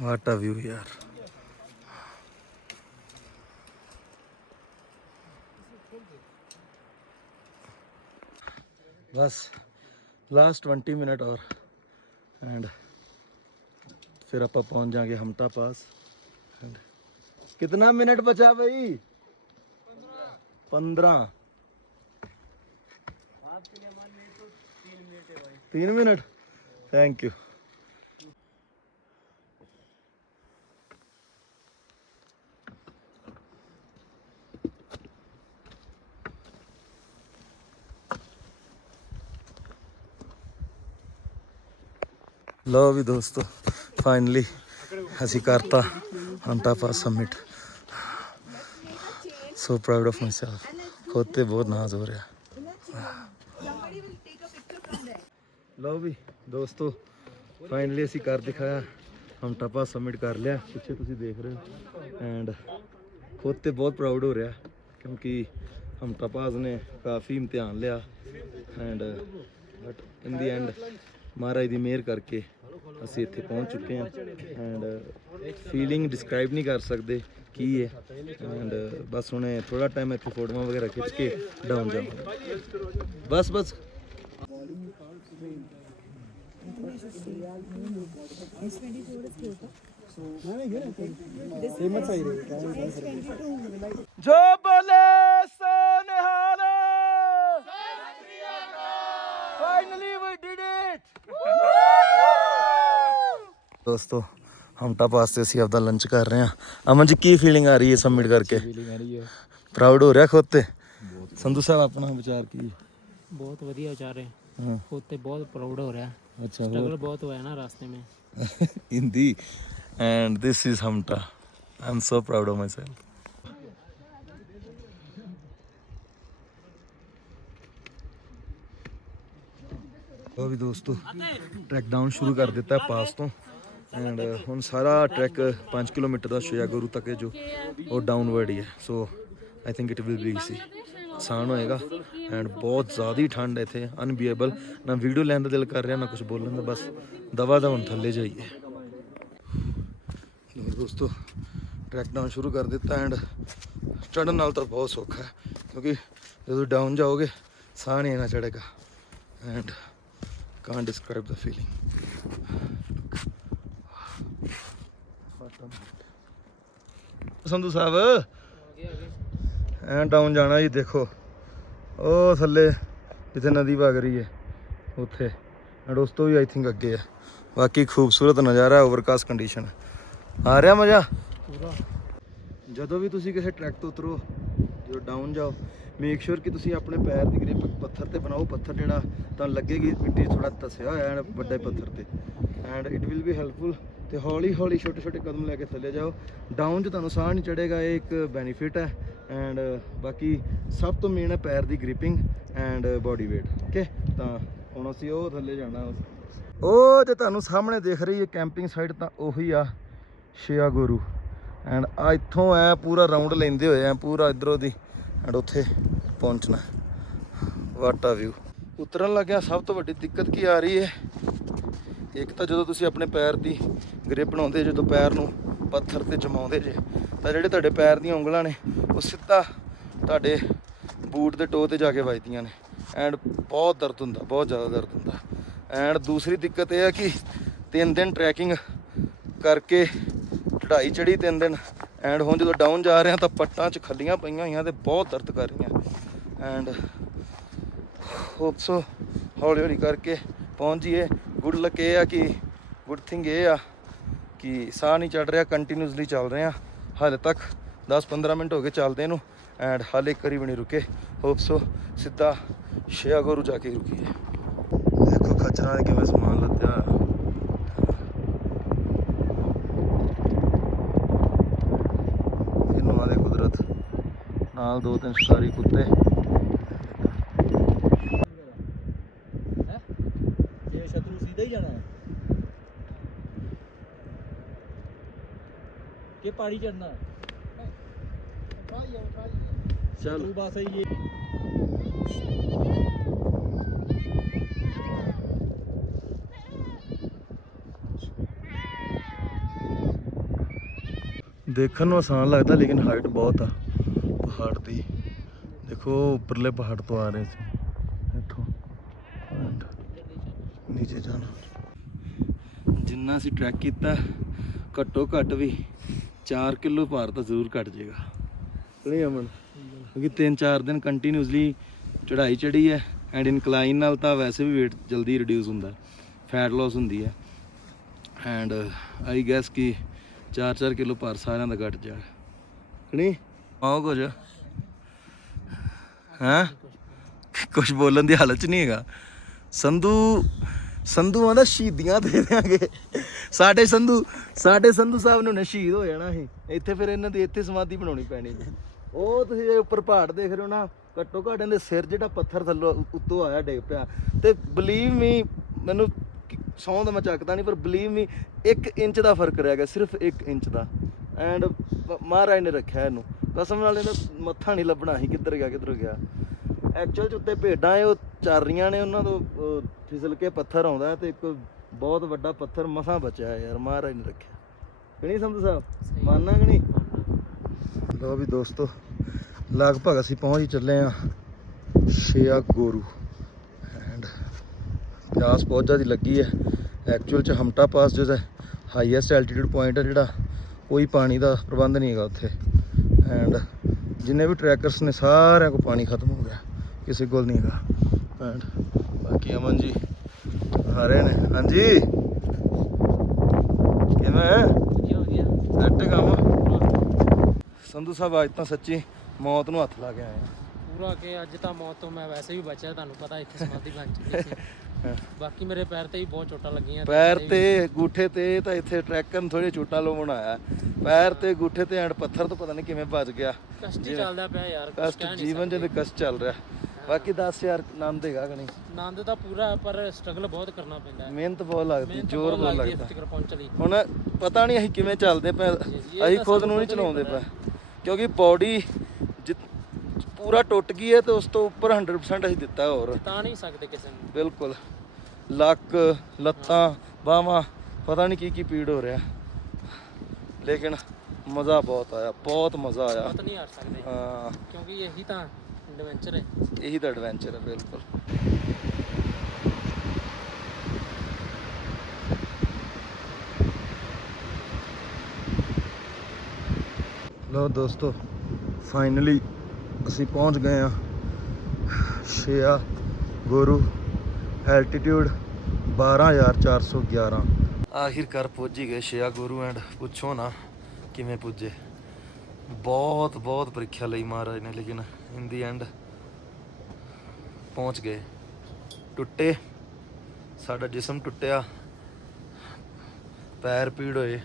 वाट अ व्यू यार बस लास्ट ट्वेंटी मिनट और। एंड फिर आप पहुँच जाएँगे हमटा पास। एंड कितना मिनट बचा भाई? पंद्रह। तीन मिनट थैंक यू ਲਓ ਵੀ ਦੋਸਤੋ ਫਾਈਨਲੀ ਅਸੀਂ ਕਰਤਾ Hampta pass submit so proud of myself ਖੁਦ ਤੇ ਬਹੁਤ ਨਾਜ਼ ਹੋ ਰਿਹਾ। ਲਓ ਵੀ ਦੋਸਤੋ ਫਾਈਨਲੀ ਅਸੀਂ ਕਰ ਦਿਖਾਇਆ, ਹੰਟਾ ਪਾਸ ਸਬਮਿਟ ਕਰ ਲਿਆ। ਪਿੱਛੇ ਤੁਸੀਂ ਦੇਖ ਰਹੇ ਹੋ। ਐਂਡ ਖੁਦ ਤੇ ਬਹੁਤ ਪ੍ਰਾਊਡ ਹੋ ਰਿਹਾ, ਕਿਉਂਕਿ ਹਮਟਾ ਪਾਸ ਨੇ ਕਾਫੀ ਇਮਤਿਹਾਨ ਲਿਆ। And but in the end ਮਹਾਰਾਜ ਦੀ ਮਿਹਰ ਕਰਕੇ ਅਸੀਂ ਇੱਥੇ ਪਹੁੰਚ ਚੁੱਕੇ ਹਾਂ ਐਂਡ ਫੀਲਿੰਗ ਡਿਸਕ੍ਰਾਈਬ ਨਹੀਂ ਕਰ ਸਕਦੇ ਕੀ ਹੈ ਐਂਡ ਬਸ ਹੁਣ ਥੋੜਾ ਟਾਈਮ ਇੱਥੇ ਫੋਟੋਆਂ ਵਗੈਰਾ ਖਿੱਚ ਕੇ ਡਾਊਨ ਜਾਵਾਂਗੇ। ਬਸ ਬਸ। ਜੋ ਬੋਲੇ ਸੋ ਨਿਹਾਲ ਫਾਈਨਲੀ ਵੀ ਡਿਡ ਇਟ ਦੋਸਤੋ ਹਮਟਾ ਪਾਸ ਤੇ ਅਸੀਂ ਆਪਦਾ ਲੰਚ ਕਰ ਰਹੇ ਹਾਂ। ਅਮਨ ਜੀ ਕੀ ਫੀਲਿੰਗ ਆ ਰਹੀ ਹੈ ਸਬਮਿਟ ਕਰਕੇ? ਪ੍ਰਾਊਡ ਹੋ? ਰਿਹਾ ਖੁਦ ਤੇ? ਸੰਧੂ ਸਾਹਿਬ ਆਪਣਾ ਵਿਚਾਰ ਕੀ ਬਹੁਤ ਵਧੀਆ ਵਿਚਾਰ ਹੈ। ਖੁਦ ਤੇ ਬਹੁਤ ਪ੍ਰਾਊਡ ਹੋ ਰਿਹਾ। ਅੱਛਾ ਸਟਰਗਲ ਬਹੁਤ ਹੋਇਆ ਨਾ ਰਾਸਤੇ ਮੇਂ। Hindi and this is Hampta I am so proud of myself ਉਹ ਵੀ ਦੋਸਤੋ ਟਰੈਕ ਡਾਊਨ ਸ਼ੁਰੂ ਕਰ ਦਿੱਤਾ ਪਾਸ ਤੋਂ। ਐਂਡ uh, ਹੁਣ ਸਾਰਾ ਟਰੈਕ 5 ਕਿਲੋਮੀਟਰ ਦਾ ਸ਼ਿਆ ਗੁਰੂ ਤੱਕ ਹੈ ਜੋ ਉਹ ਡਾਊਨਵਰਡ ਹੀ ਹੈ। So I think it will be easy ਆਸਾਨ ਹੋਏਗਾ। ਐਂਡ ਬਹੁਤ ਜ਼ਿਆਦਾ ਹੀ ਠੰਡ ਹੈ ਇੱਥੇ। ਅਨਬੀਏਬਲ ਨਾ ਵੀਡੀਓ ਲੈਣ ਦਾ ਦਿਲ ਕਰ ਰਿਹਾ, ਨਾ ਕੁਝ ਬੋਲਣ ਦਾ। ਬਸ ਦਵਾ ਦਾ ਹੁਣ ਥੱਲੇ ਜਾਈਏ। ਲਓ ਦੋਸਤੋ ਟਰੈਕ ਡਾਊਨ ਸ਼ੁਰੂ ਕਰ ਦਿੱਤਾ ਐਂਡ ਚੜਨ ਨਾਲ ਤਾਂ ਬਹੁਤ ਸੌਖਾ ਹੈ। ਕਿਉਂਕਿ ਜਦੋਂ ਡਾਊਨ ਜਾਓਗੇ, ਸਾਹ ਨਹੀਂ ਆਣਾ ਚੜੇਗਾ and can't describe the feeling Sandhu ਸਾਹਿਬ। ਐਂ ਡਾਊਨ ਜਾਣਾ ਜੀ ਦੇਖੋ। ਉਹ ਥੱਲੇ ਜਿੱਥੇ ਨਦੀ ਵਗ ਰਹੀ ਹੈ ਉੱਥੇ। ਐਂਡ ਉਸ ਤੋਂ ਵੀ ਆਈ ਥਿੰਕ ਅੱਗੇ ਹੈ ਬਾਕੀ ਖੂਬਸੂਰਤ ਨਜ਼ਾਰਾ ਓਵਰਕਾਸਟ ਕੰਡੀਸ਼ਨ ਆ ਰਿਹਾ ਮਜ਼ਾ? ਜਦੋਂ ਵੀ ਤੁਸੀਂ ਕਿਸੇ ਟਰੈਕ ਤੋਂ ਉਤਰੋ ਜਦੋਂ ਡਾਊਨ ਜਾਓ ਮੇਕ ਸ਼ੋਰ ਕਿ ਤੁਸੀਂ ਆਪਣੇ ਪੈਰ ਦੀ ਗ੍ਰਿਪ ਪੱਥਰ ਤੇ ਬਣਾਓ। ਪੱਥਰ ਜਿਹੜਾ ਤਾਂ ਲੱਗੇਗੀ ਮਿੱਟੀ ਥੋੜਾ ਤਸਿਆ ਹੋਇਆ ਹੈ ਵੱਡੇ ਪੱਥਰ ਤੇ। And it will be helpful ਤੇ ਹੌਲੀ ਹੌਲੀ ਛੋਟੇ ਛੋਟੇ ਕਦਮ ਲੈ ਕੇ ਥੱਲੇ ਜਾਓ। ਡਾਊਨ 'ਚ ਤੁਹਾਨੂੰ ਸਾਹ ਨਹੀਂ ਚੜੇਗਾ ਇਹ ਇੱਕ ਬੈਨੀਫਿਟ ਹੈ। ਐਂਡ ਬਾਕੀ ਸਭ ਤੋਂ ਮੇਨ ਹੈ ਪੈਰ ਦੀ gripping and body weight okay ਤਾਂ ਹੁਣ ਅਸੀਂ ਉਹ ਥੱਲੇ ਜਾਣਾ। ਉਹ ਜੇ ਤੁਹਾਨੂੰ ਸਾਹਮਣੇ ਦਿਖ ਰਹੀ ਹੈ ਕੈਂਪਿੰਗ ਸਾਈਟ ਤਾਂ ਉਹੀ ਆ, ਸ਼ਿਆ ਗੁਰੂ। ਐਂਡ ਆ ਇੱਥੋਂ ਐ ਪੂਰਾ ਰਾਉਂਡ ਲੈਂਦੇ ਹੋਏ ਐ ਪੂਰਾ ਇਧਰੋਂ ਦੀ ਐਂਡ ਉੱਥੇ ਪਹੁੰਚਣਾ। ਵਾਟਾ ਵਿਊ ਉਤਰਨ ਲੱਗਿਆ, ਸਭ ਤੋਂ ਵੱਡੀ ਦਿੱਕਤ ਕੀ ਆ ਰਹੀ ਹੈ? ਇੱਕ ਤਾਂ ਜਦੋਂ ਤੁਸੀਂ ਆਪਣੇ ਪੈਰ ਦੀ ਗ੍ਰਿਪ ਬਣਾਉਂਦੇ ਜਦੋਂ ਪੈਰ ਨੂੰ ਪੱਥਰ ਤੇ ਜਮਾਉਂਦੇ ਜੇ, ਤਾਂ ਜਿਹੜੇ ਤੁਹਾਡੇ ਪੈਰ ਦੀਆਂ ਉਂਗਲਾਂ ਨੇ, ਉਹ ਸਿੱਧਾ ਤੁਹਾਡੇ ਬੂਟ ਦੇ ਟੋ ਤੇ ਜਾ ਕੇ ਵੱਜਦੀਆਂ ਨੇ। ਐਂਡ ਬਹੁਤ ਦਰਦ ਹੁੰਦਾ, ਬਹੁਤ ਜ਼ਿਆਦਾ ਦਰਦ ਹੁੰਦਾ। ਐਂਡ ਦੂਸਰੀ ਦਿੱਕਤ ਇਹ ਹੈ ਕਿ ਤਿੰਨ ਦਿਨ ਟਰੈਕਿੰਗ ਕਰਕੇ ਚੜਾਈ ਚੜੀ ਤਿੰਨ ਦਿਨ, ਐਂਡ ਹੁਣ ਜਦੋਂ ਡਾਊਨ ਜਾ ਰਹੇ ਹਾਂ ਤਾਂ ਪੱਟਾਂ 'ਚ ਖੱਲੀਆਂ ਪਈਆਂ ਹੋਈਆਂ ਤੇ ਬਹੁਤ ਦਰਦ ਕਰ ਰਹੀਆਂ। ਐਂਡ, ਹੋਪ ਸੋ ਹੌਲੀ ਹੌਲੀ ਕਰਕੇ ਪਹੁੰਚ ਜੀਏ ਗੁੱਡ ਲੱਕ ਇਹ ਆ ਕਿ ਗੁੱਡ ਥਿੰਗ ਇਹ ਆ, ਕਿ ਸਾਹ ਨਹੀਂ ਚੜ ਰਿਹਾ ਕੰਟੀਨਿਊਸਲੀ ਚੱਲ ਰਹੇ ਆ। ਹਾਲੇ ਤੱਕ 10-15 ਮਿੰਟ ਹੋ ਗਏ ਚੱਲਦੇ ਨੂੰ ਐਂਡ ਹਾਲੇ ਇੱਕ ਵਾਰੀ ਵੀ ਨਹੀਂ ਰੁਕੇ। ਹੋਪ ਸੋ ਸਿੱਧਾ ਸ਼ਿਆ ਗੁਰੂ ਜਾ ਕੇ ਰੁਕੀਏ ਦੇਖੋ ਖੱਚਰਾਂ ਨੇ ਕਿਵੇਂ ਸਮਾਨ ਲੱਦਿਆ। ਇਹ ਨਵਾਂ ਦੇ ਕੁਦਰਤ। ਨਾਲ ਦੋ ਤਿੰਨ ਸ਼ਿਕਾਰੀ ਕੁੱਤੇ। ਕਿ ਪਹਾੜੀ ਚੜਨਾ ਟਰਾਈ ਆ ਬਸ ਇਹ ਦੇਖਣ ਨੂੰ ਆਸਾਨ ਲੱਗਦਾ ਲੇਕਿਨ ਹਾਈਟ ਬਹੁਤ ਆ ਪਹਾੜ ਦੀ। ਦੇਖੋ ਉੱਪਰਲੇ ਪਹਾੜ ਤੋਂ ਆ ਰਹੇ ਸੀ। ਇੱਥੋਂ। ਨੀਚੇ ਜਾਣਾ। ਜਿੰਨਾ ਅਸੀਂ ਟਰੈਕ ਕੀਤਾ ਘੱਟੋ ਘੱਟ ਵੀ 4 ਕਿਲੋ ਭਾਰ ਤਾਂ ਜ਼ਰੂਰ ਘਟ ਜਾਏਗਾ। ਨਹੀਂ ਅਮਨ। ਕਿਉਂਕਿ 3-4 ਦਿਨ ਕੰਟੀਨਿਊਸਲੀ ਚੜਾਈ ਚੜੀ ਹੈ ਐਂਡ ਇਨਕਲਾਈਨ ਨਾਲ ਤਾਂ ਵੈਸੇ ਵੀ weight ਜਲਦੀ ਰਿਡਿਊਸ ਹੁੰਦਾ ਫੈਟ ਲਾਸ ਹੁੰਦੀ ਹੈ। ਐਂਡ ਆਈ ਗੈਸ ਕਿ 4-4 ਕਿਲੋ ਭਾਰ ਸਾਰਿਆਂ ਦਾ ਘਟ ਜਾ ਨਹੀਂ। ਆਓ ਕੁਝ। ਹਾਂ? ਕੁਝ ਬੋਲਣ ਦੀ ਹਾਲਤ 'ਚ ਨਹੀਂ ਹੈਗਾ। ਸੰਧੂ ਸੰਧੂ ਆਂਦਾ ਸ਼ਹੀਦੀਆਂ ਦੇ ਦਿਆਂਗੇ। ਸਾਡੇ ਸੰਧੂ ਸਾਡੇ ਸੰਧੂ ਸਾਹਿਬ ਨੂੰ ਹੁਣੇ ਸ਼ਹੀਦ ਹੋ ਜਾਣਾ ਸੀ। ਇੱਥੇ ਫਿਰ ਇਹਨਾਂ ਦੀ ਇੱਥੇ ਸਮਾਧੀ ਬਣਾਉਣੀ ਪੈਣੀ ਜੀ ਉਹ ਤੁਸੀਂ ਜੇ ਉੱਪਰ ਪਹਾੜ ਦੇਖ ਰਹੇ ਹੋ ਨਾ, ਘੱਟੋ ਘੱਟ ਇਹਦੇ ਸਿਰ ਜਿਹੜਾ ਪੱਥਰ ਥੱਲੋਂ ਉੱਤੋਂ ਆਇਆ ਡਿੱਗ ਪਿਆ। ਤੇ ਬਲੀਵ ਮੀ ਮੈਨੂੰ ਸੌਂ ਦਾ ਮੈਂ ਚੱਕਦਾ ਨਹੀਂ, ਪਰ ਬਲੀਵ ਮੀ 1 ਇੰਚ ਦਾ ਫ਼ਰਕ ਰਹਿ ਗਿਆ, ਸਿਰਫ 1 ਇੰਚ ਦਾ। ਐਂਡ ਮਹਾਰਾਜ ਨੇ ਰੱਖਿਆ ਇਹਨੂੰ। ਕਸਮ ਨਾਲ ਇਹਦਾ ਮੱਥਾ ਨਹੀਂ ਲੱਭਣਾ ਸੀ, ਕਿੱਧਰ ਗਿਆ ਕਿੱਧਰ ਗਿਆ। ਐਕਚੁਅਲ ਚ ਉੱਤੇ ਭੇਡਾਂ ਇਹ ਉਹ ਚੱਲ ਰਹੀਆਂ ਨੇ ਉਹਨਾਂ ਤੋਂ ਉਹ ਫਿਸਲ ਕੇ ਪੱਥਰ ਆਉਂਦਾ ਤੇ ਇੱਕ ਬਹੁਤ ਵੱਡਾ ਪੱਥਰ ਮਸਾਂ ਬਚਿਆ ਹੈ ਯਾਰ ਮਹਾਰਾਜ ਨੇ ਰੱਖਿਆ। ਕਿ ਨਹੀਂ ਸੰਧੂ ਸਾਹਿਬ? ਮੰਨਣਾ ਕਿ ਨਹੀਂ? ਲੋ ਵੀ ਦੋਸਤੋ ਲਗਭਗ ਅਸੀਂ ਪਹੁੰਚ ਹੀ ਚੱਲੇ ਆ ਸ਼ਿਆ ਗੋਰੂ। ਐਂਡ ਪਿਆਸ ਬਹੁਤ ਜ਼ਿਆਦਾ ਲੱਗੀ ਹੈ। ਐਕਚੁਅਲ ਚ ਹਮਟਾ ਪਾਸ ਜੋ ਹੈ ਹਾਈਐਸਟ ਐਲਟੀਟਿਊਡ ਪੁਆਇੰਟ ਹੈ ਜਿਹੜਾ ਕੋਈ ਪਾਣੀ ਦਾ ਪ੍ਰਬੰਧ ਨਹੀਂ ਹੈਗਾ ਉੱਥੇ। ਐਂਡ ਜਿੰਨੇ ਵੀ ਟਰੈਕਰਸ ਨੇ ਸਾਰਿਆਂ ਕੋਲ ਪਾਣੀ ਖਤਮ ਹੋ ਗਿਆ। ਕਿਸੇ ਕੋਲ ਨਹੀਂ ਹੈਗਾ। ਐਂਡ ਬਾਕੀ ਅਮਨ ਜੀ ਆ ਰਹੇ ਨੇ। ਹਾਂਜੀ। ਕਿਵੇਂ? ਵਧੀਆ ਵਧੀਆ। ਸੈੱਟ ਕੰਮ? ਸੰਧੂ ਸਾਹਿਬ ਅੱਜ ਤਾਂ ਸੱਚੀ ਮੌਤ ਨੂੰ ਹੱਥ ਲਾ ਕੇ ਆਏ ਆ। ਪੂਰਾ ਕਿ ਅੱਜ ਤਾਂ ਮੌਤ ਤੋਂ ਮੈਂ ਵੈਸੇ ਵੀ ਬਚਿਆ ਤੁਹਾਨੂੰ ਪਤਾ ਇੱਥੇ ਸਮਾਧੀ ਬਣ ਚੁੱਕੀ ਸੀ। (laughs) ਬਾਕੀ ਮੇਰੇ ਪੈਰ ਤੇ ਵੀ ਬਹੁਤ ਚੋਟਾਂ ਲੱਗੀਆਂ ਪੈਰ ਤੇ ਗੂਠੇ ਤੇ ਤਾਂ ਇੱਥੇ ਟਰੈਕਰ ਨੂੰ ਥੋੜੀ ਚੋਟਾਂ ਲਾਉਣ ਆਇਆ ਪੈਰ ਤੇ ਗੂਠੇ ਤੇ ਐਂਡ ਪੱਥਰ ਤੋਂ ਪਤਾ ਨਹੀਂ ਕਿਵੇਂ ਭੱਜ ਗਿਆ। ਕਸ਼ਟ ਚੱਲਦਾ ਪਿਆ ਯਾਰ ਕਸ਼ਟ ਜੀਵਨ। ਜਿਹਦੇ ਕਸ਼ਟ ਚੱਲ ਰਿਹਾ। ਬਾਕੀ ਦੱਸ ਯਾਰ ਆਨੰਦ ਹੈਗਾ ਕਿ ਨਹੀਂ? ਆਨੰਦ ਤਾਂ ਪੂਰਾ ਪਰ ਸਟਰਗਲ ਬਹੁਤ ਕਰਨਾ ਪੈਂਦਾ ਹੈ। ਮਿਹਨਤ ਬਹੁਤ ਲੱਗਦੀ ਮਿਹਨਤ ਜ਼ੋਰ ਬਹੁਤ ਲੱਗਦੀ ਹੈ ਲੱਗਦਾ। ਇੱਥੇ ਤੱਕ ਪਹੁੰਚਣ ਲਈ ਹੁਣ ਪਤਾ ਨਹੀਂ ਅਸੀਂ ਕਿਵੇਂ ਚੱਲਦੇ ਪਏ ਅਸੀਂ ਖੁਦ ਨੂੰ ਨਹੀਂ ਚਲਾਉਂਦੇ ਪਏ। ਕਿਉਂਕਿ ਬਾਡੀ ਪੂਰਾ ਟੁੱਟ ਗਈ ਹੈ ਤੇ ਉਸ ਤੋਂ ਉੱਪਰ 100% ਅਸੀਂ ਦਿੱਤਾ ਹੋਰ। ਤਾਂ ਨਹੀਂ ਸਕਦੇ ਕਿਸੇ ਨੂੰ। ਬਿਲਕੁਲ। ਲੱਕ ਲੱਤਾਂ ਬਾਹਾਂ ਪਤਾ ਨਹੀਂ ਕੀ ਕੀ ਪੀੜ ਹੋ ਰਿਹਾ। ਲੇਕਿਨ ਮਜ਼ਾ ਬਹੁਤ ਆਇਆ ਬਹੁਤ ਮਜ਼ਾ ਆਇਆ। ਨਹੀਂ ਹਟ ਸਕਦੇ। ਹਾਂ। ਕਿਉਂਕਿ ਇਹੀ ਤਾਂ ਐਡਵੈਂਚਰ ਹੈ। ਇਹੀ ਤਾਂ ਐਡਵੈਂਚਰ ਹੈ ਬਿਲਕੁਲ। ਲੋ ਦੋਸਤੋ ਫਾਈਨਲੀ ਅਸੀਂ ਪਹੁੰਚ ਗਏ ਆ ਸ਼ਿਆ ਗੁਰੂ ਐਲਟੀਟਿਊਡ 12411 ਆਖਿਰਕਾਰ ਪਹੁੰਚ ਹੀ ਗਏ ਸ਼ਿਆ ਗੁਰੂ ਐਂਡ ਪੁੱਛੋ ਨਾ ਕਿਵੇਂ ਪੁੱਜੇ। ਬਹੁਤ ਬਹੁਤ ਪ੍ਰੀਖਿਆ ਲਈ ਮਹਾਰਾਜ ਨੇ ਲੇਕਿਨ ਇਨ ਦੀ ਐਂਡ ਪਹੁੰਚ ਗਏ। ਟੁੱਟੇ, ਸਾਡਾ ਜਿਸਮ ਟੁੱਟਿਆ। ਪੈਰ ਪੀੜ ਹੋਏ।